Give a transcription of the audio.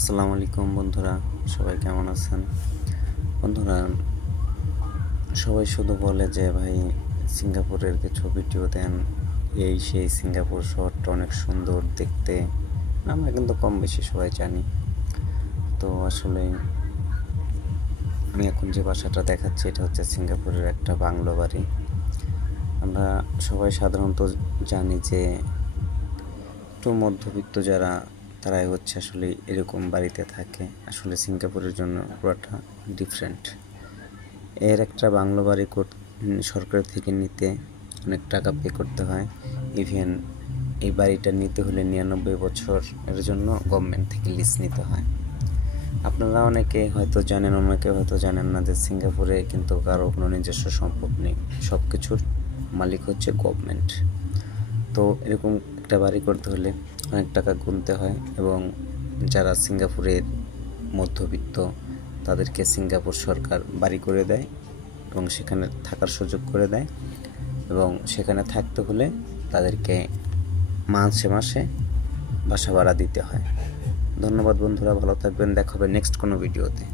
আসসালামু আলাইকুম বন্ধুরা, সবাই কেমন আছেন? বন্ধুরা, সবাই শুধু বলে যে ভাই সিঙ্গাপুরের কিছু ভিডিও দেন, এই সেই সিঙ্গাপুর শহরটা অনেক সুন্দর দেখতে। আমরা কিন্তু কম বেশি সবাই জানি। তো আসলে আমি এখন যে বাসাটা দেখাচ্ছি এটা হচ্ছে সিঙ্গাপুরের একটা বাংলো বাড়ি। আমরা সবাই সাধারণত জানি যে একটু মধ্যবিত্ত যারা, তারাই হচ্ছে আসলে এরকম বাড়িতে থাকে। আসলে সিঙ্গাপুরের জন্য পুরোটা ডিফারেন্ট। এর একটা বাংলো বাড়ি সরকার থেকে নিতে অনেক টাকা পে করতে হয়। ইভেন এই বাড়িটা নিতে হলে 99 বছর এর জন্য গভর্নমেন্ট থেকে লিজ নিতে হয়। আপনারা অনেকে হয়তো জানেন, অনেকে হয়তো জানেন না যে সিঙ্গাপুরে কিন্তু কারো কোনো নিজস্ব সম্পদ নেই, সব কিছুর মালিক হচ্ছে গভর্নমেন্ট। তো এরকম একটা বাড়ি করতে হলে অনেক টাকা গুনতে হয়, এবং যারা সিঙ্গাপুরের মধ্যবিত্ত তাদেরকে সিঙ্গাপুর সরকার বাড়ি করে দেয় এবং সেখানে থাকার সুযোগ করে দেয়, এবং সেখানে থাকতে হলে তাদেরকে মাসে মাসে বাসা ভাড়া দিতে হয়। ধন্যবাদ বন্ধুরা, ভালো থাকবেন, দেখা হবে নেক্সট কোনো ভিডিওতে।